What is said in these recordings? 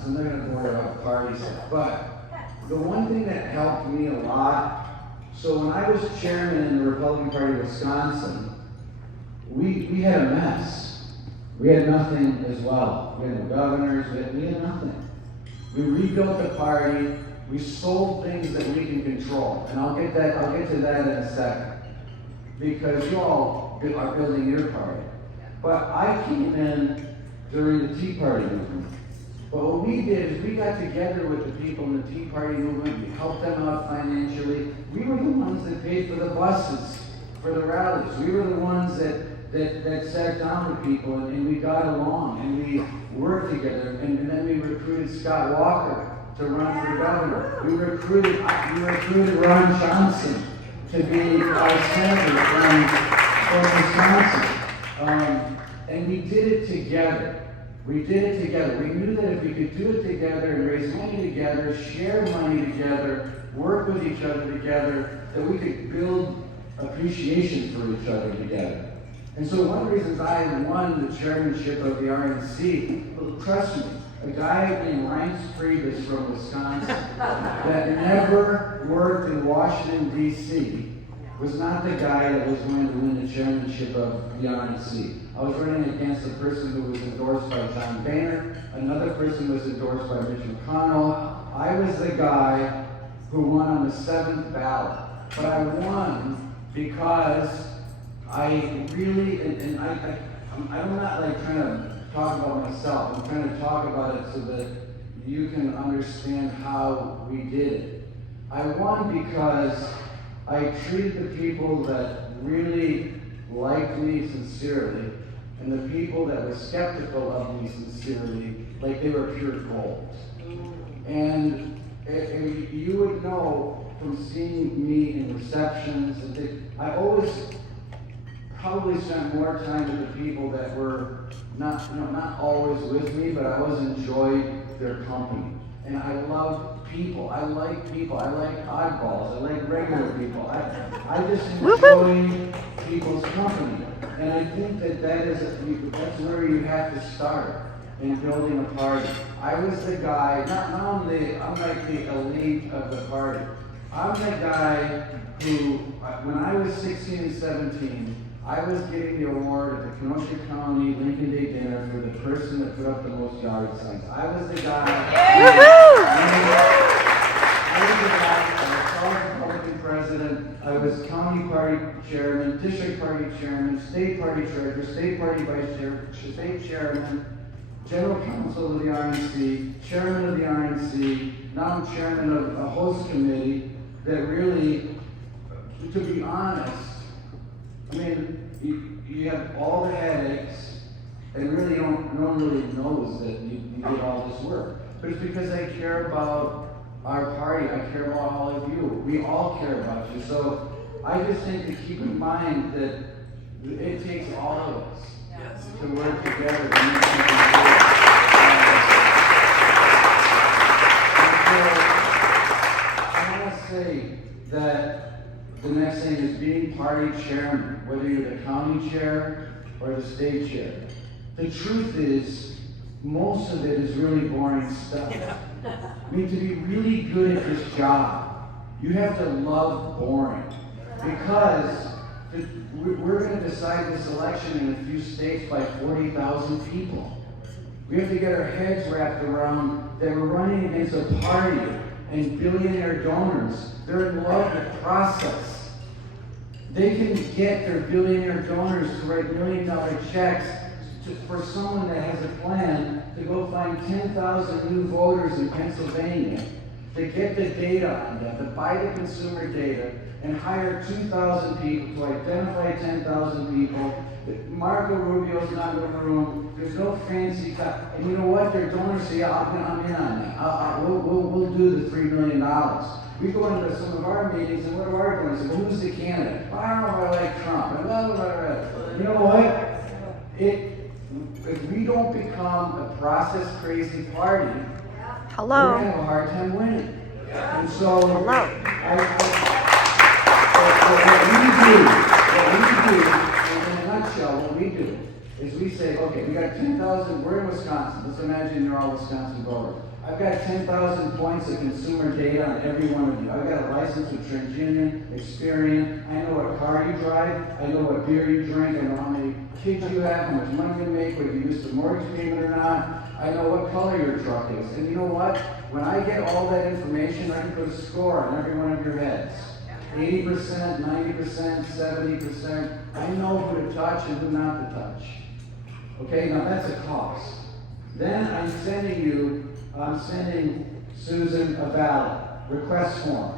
so I'm not going to bore you about party stuff. But the one thing that helped me a lot, so when I was chairman in the Republican Party of Wisconsin, we had a mess. We had nothing as well. We had no governors, we had nothing. We rebuilt the party, we sold things that we can control. And I'll get to that in a second. Because you all are building your party. But I came in during the Tea Party movement. But what we did is we got together with the people in the Tea Party movement, we helped them out financially. We were the ones that paid for the buses, for the rallies. We were the ones that sat down with people and we got along and we worked together. And then we recruited Scott Walker to run for governor. We recruited Ron Johnson to be our senator from Wisconsin. And we did it together. We did it together. We knew that if we could do it together and raise money together, share money together, work with each other together, that we could build appreciation for each other together. And so one of the reasons I won the chairmanship of the RNC, well, trust me, a guy named Reince Priebus from Wisconsin that never worked in Washington, D.C., was not the guy that was going to win the chairmanship of the RNC. I was running against a person who was endorsed by John Boehner. Another person was endorsed by Mitch McConnell. I was the guy who won on the 7th ballot. But I won because I really, I'm not like trying to talk about myself. I'm trying to talk about it so that you can understand how we did it. I won because I treated the people that really liked me sincerely and the people that were skeptical of me sincerely like they were pure gold. And you would know from seeing me in receptions and things, I always probably spent more time with the people that were not always with me, but I always enjoyed their company. And I love people. I like people. I like oddballs. I like regular people. I just enjoy people's company. And I think that's where you have to start in building a party. I was the guy, I'm like the elite of the party. I'm the guy who, when I was 16 and 17, I was getting the award at the Kenosha County Lincoln Day dinner for the person that put up the most yard signs. I was the guy. I was the guy. I was Republican president. I was county party chairman, district party chairman, state party treasurer, state party vice chair, state chairman, general counsel of the RNC, chairman of the RNC. Now I'm chairman of a host committee that really, to be honest, I mean, you have all the headaches, and really no one really knows that you did all this work. But it's because I care about our party. I care about all of you. We all care about you. So I just think to keep in mind that it takes all of us to work together to make something good. I want to say that the next thing is being party chairman, whether you're the county chair or the state chair. The truth is, most of it is really boring stuff. I mean, to be really good at this job, you have to love boring. Because we're going to decide this election in a few states by 40,000 people. We have to get our heads wrapped around that we're running against a party and billionaire donors. They're in love with the process. They can get their billionaire donors to write $1 million checks for someone that has a plan to go find 10,000 new voters in Pennsylvania, to get the data on that, to buy the consumer data, and hire 2,000 people to identify 10,000 people. Marco Rubio's not in the room. There's no fancy stuff. And you know what? Their donors say, I'm in on that. We'll do the $3 million. We go into some of our meetings, and what do our donors say? Well, who's the candidate? Well, I don't know if I like Trump. And blah, blah, blah, blah. You know what? If we don't become a process-crazy party, we're going to have a hard time winning. And so, what we do, in a nutshell, what we do is we say, okay, we got 10,000, we're in Wisconsin. Let's imagine you're all Wisconsin voters. I've got 10,000 points of consumer data on every one of you. I've got a license with TransUnion, Experian. I know what car you drive. I know what beer you drink. I know how many kids you have, how much money you make, whether you use the mortgage payment or not. I know what color your truck is. And you know what? When I get all that information, I can put a score on every one of your heads. 80%, 90%, 70%. I know who to touch and who not to touch. Okay, now that's a cost. Then I'm sending Susan a ballot request form.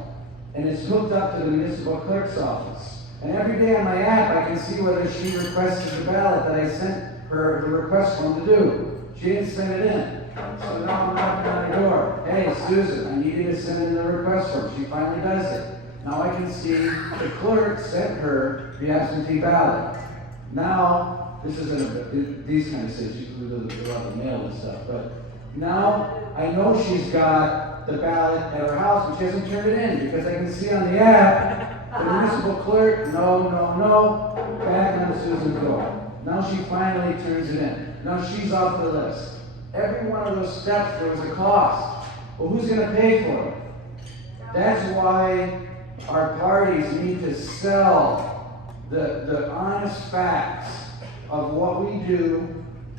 And it's hooked up to the municipal clerk's office. And every day on my app, I can see whether she requested the ballot that I sent her the request form to do. She didn't send it in. So now I'm knocking on the door. Hey, Susan, I need you to send in the request form. She finally does it. Now I can see the clerk sent her the absentee ballot. Now, this isn't these kind of things, you can do a lot of mail and stuff, but now I know she's got the ballot at her house and she hasn't turned it in because I can see on the app, the municipal clerk, no, back on Susan's door. Now she finally turns it in. Now she's off the list. Every one of those steps, there was a cost. Well, who's going to pay for it? That's why our parties need to sell the honest facts of what we do,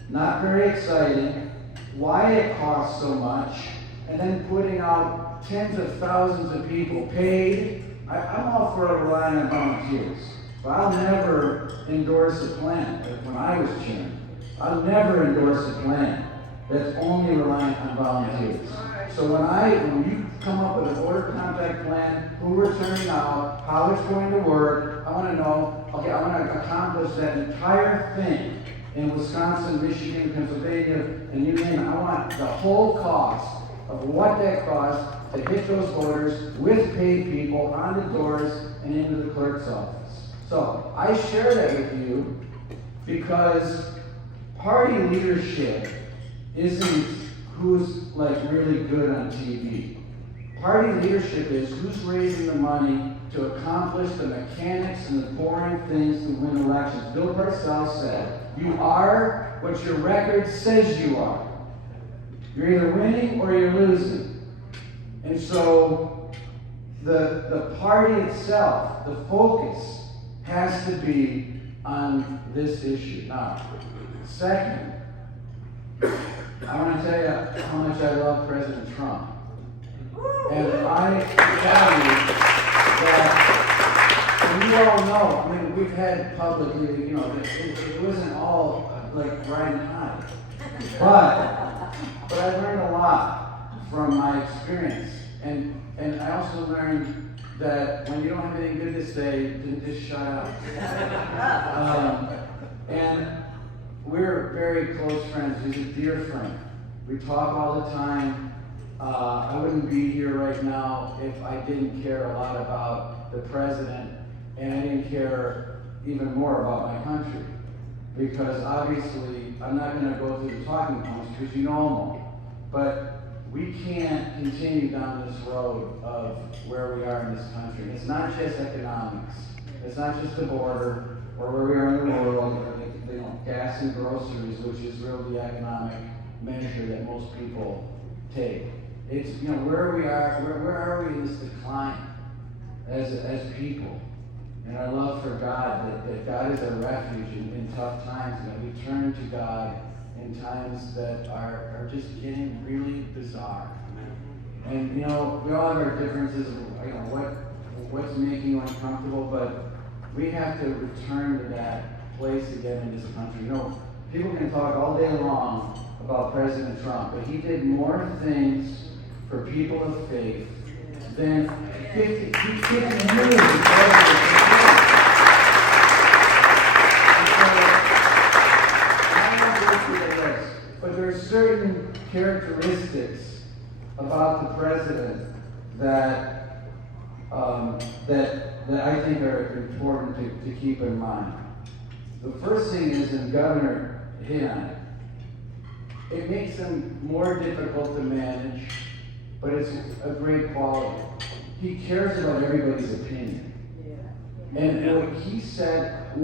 not very exciting, why it costs so much, and then putting out tens of thousands of people paid. I'm all for relying on volunteers, but I'll never endorse a plan, like when I was chairman. I'll never endorse a plan that's only reliant on volunteers. So when you come up with an order contact plan, who we're turning out, how it's going to work, I want to know, okay, I want to accomplish that entire thing in Wisconsin, Michigan, Pennsylvania, and you name it. I want the whole cost of what that costs to hit those voters with paid people on the doors and into the clerk's office. So I share that with you because party leadership isn't who's like really good on TV. Party leadership is who's raising the money to accomplish the mechanics and the boring things to win elections. Bill Parcells said, you are what your record says you are. You're either winning or you're losing. And so the party itself, the focus, has to be on this issue. Now, second, I want to tell you how much I love President Trump. And I tell you that, and you all know, I mean, we've had publicly, it wasn't all like riding high. But I learned a lot from my experience. And I also learned that when you don't have anything good to say, just shut up. And we're very close friends. He's a dear friend. We talk all the time. I wouldn't be here right now if I didn't care a lot about the president, and I didn't care even more about my country. Because obviously, I'm not going to go through the talking points because you know them all. But we can't continue down this road of where we are in this country. It's not just economics. It's not just the border or where we are in the world, or gas and groceries, which is really the economic measure that most people take. It's where we are. Where are we in this decline as people? And our love for God, that God is our refuge in tough times, and that we turn to God in times that are just getting really bizarre. And we all have our differences of what's making you uncomfortable, but we have to return to that place again in this country. People can talk all day long about President Trump, but he did more things for people of faith than 50 years of president. But there are certain characteristics about the president that I think are important to keep in mind. The first thing is, and Governor hit on it, it makes him more difficult to manage, but it's a great quality. He cares about everybody's opinion. And what he said,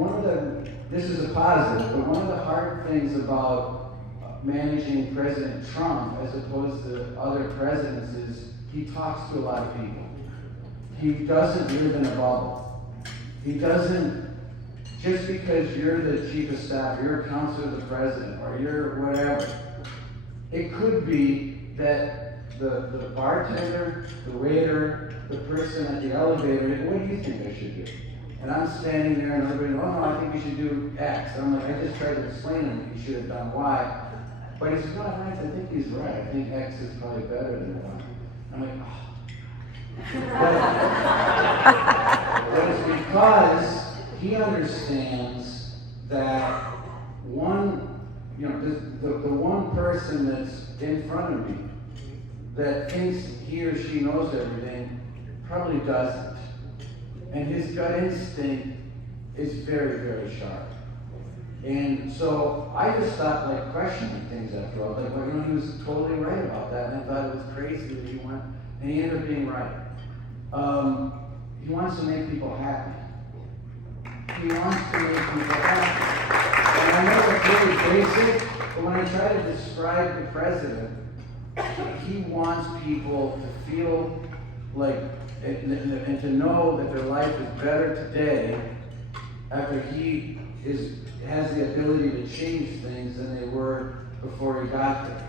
this is a positive, but one of the hard things about managing President Trump as opposed to other presidents is he talks to a lot of people. He doesn't live in a bubble. He doesn't, just because you're the chief of staff, you're a counselor to the president, or you're whatever, it could be that the bartender, the waiter, the person at the elevator, what do you think I should do? And I'm standing there and everybody, oh no, I think you should do X. I'm like, I just tried to explain to him you should have done Y. But he says, no, Reince, I think he's right. I think X is probably better than Y. I'm like, oh. But it's because he understands that one, the one person that's in front of me that thinks he or she knows everything probably doesn't. And his gut instinct is very, very sharp. And so I just stopped questioning things after all. He was totally right about that, and I thought it was crazy that and he ended up being right. He wants to make people happy. He wants to make people happy. And I know it's really basic, but when I try to describe the president, he wants people to feel and to know that their life is better today after he has the ability to change things than they were before he got there.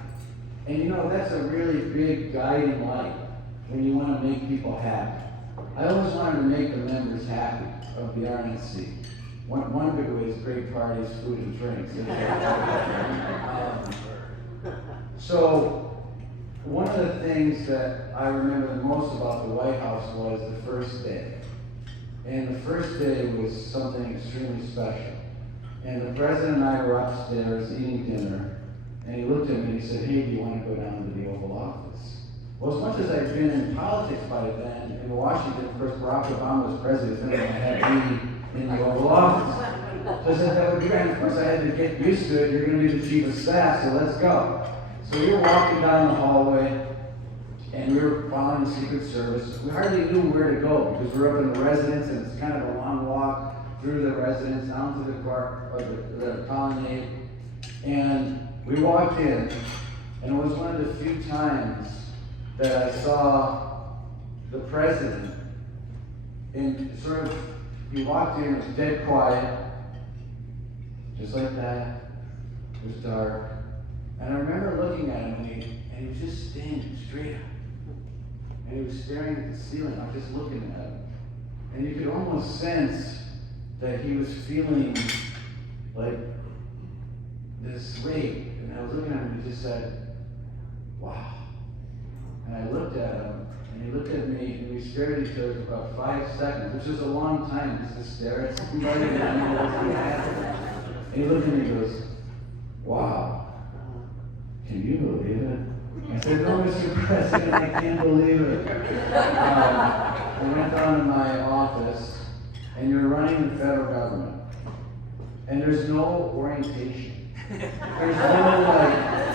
And that's a really big guiding light when you want to make people happy. I always wanted to make the members happy of the RNC. One good way is great parties, food, and drinks. So one of the things that I remember the most about the White House was the first day. And the first day was something extremely special. And the president and I were upstairs eating dinner, and he looked at me and he said, hey, do you want to go down to the Oval Office? Well, as much as I'd been in politics by then, in Washington, of course, Barack Obama was president, and I had me in the Oval Office. So I said, that would be great. And of course, I had to get used to it. You're going to be the chief of staff, so let's go. So we were walking down the hallway, and we were following the Secret Service. We hardly knew where to go because we were up in the residence, and it's kind of a long walk through the residence, down to the park, or the colonnade. And we walked in, and it was one of the few times that I saw the president, and he walked in, it was dead quiet, just like that. It was dark. And I remember looking at him, and he was just standing straight up. And he was staring at the ceiling. I was just looking at him. And you could almost sense that he was feeling like this weight. And I was looking at him, and he just said, wow. And I looked at him, and he looked at me, and we stared at each other for about 5 seconds, which is a long time just to stare at somebody and not know what's going to happen. And he looked at me and goes, wow. Can you believe it? I said, no, Mr. President, I can't believe it. I went down to my office, and you're running the federal government, and there's no orientation. There's no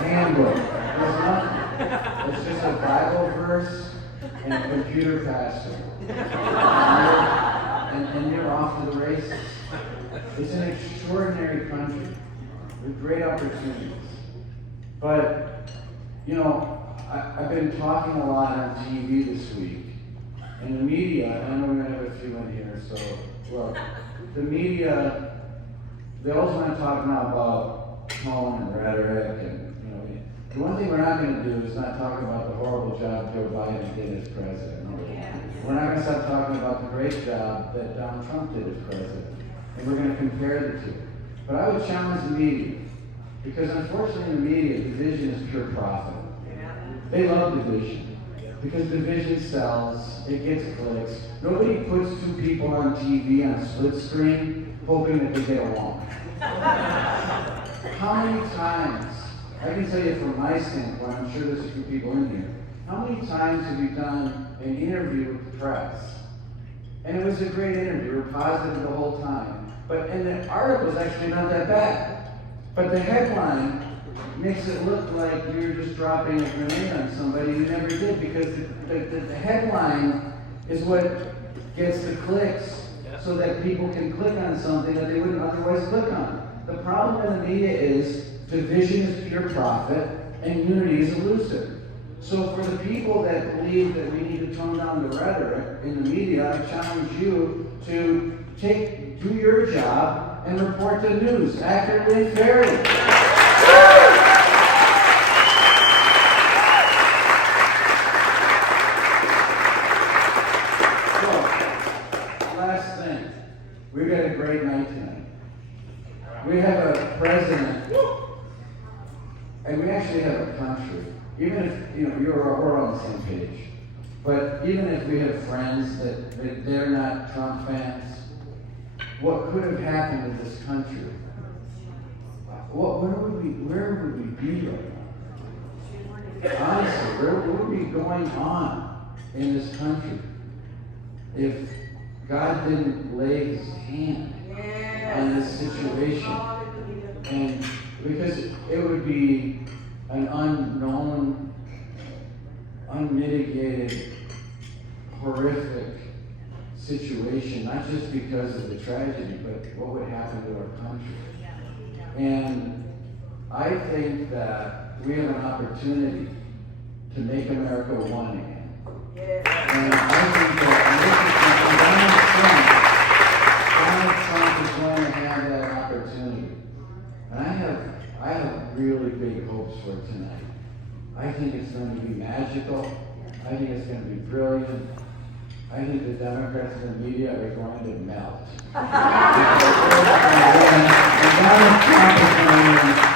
handbook. There's nothing. It's just a Bible verse and a computer password. And you're off to the races. It's an extraordinary country with great opportunities. But, I've been talking a lot on TV this week, and the media, I know we're going to have a few in here, so, look, the media, they always want to talk now about tone and rhetoric, and, the one thing we're not going to do is not talk about the horrible job Joe Biden did as president. We're not going to stop talking about the great job that Donald Trump did as president, and we're going to compare the two. But I would challenge the media, because unfortunately in the media, division is pure profit. They love division, because division sells, it gets clicks. Nobody puts two people on TV on a split screen hoping that they get along. How many times, I can tell you from my standpoint, I'm sure there's a few people in here, how many times have you done an interview with the press? And it was a great interview, we were positive the whole time. And the article's actually not that bad. But the headline makes it look like you're just dropping a grenade on somebody you never did, because the headline is what gets the clicks so that people can click on something that they wouldn't otherwise click on. The problem in the media is division is pure profit and unity is elusive. So for the people that believe that we need to tone down the rhetoric in the media, I challenge you to do your job and report the news accurately and fairly. So, last thing, we got a great night tonight. We have a president, and we actually have a country. Even if, we're on the same page. But even if we have friends that they're not Trump fans, what could have happened to this country? Where would we be right now? Honestly, where would we be going on in this country if God didn't lay his hand on this situation? And because it would be an unknown, unmitigated, horrific situation, not just because of the tragedy, but what would happen to our country. And I think that we have an opportunity to make America one again. And I think that Donald Trump is going to have that opportunity. And I have really big hopes for tonight. I think it's going to be magical. I think it's going to be brilliant. I think the Democrats and the media are going to melt. And Donald Trump is going to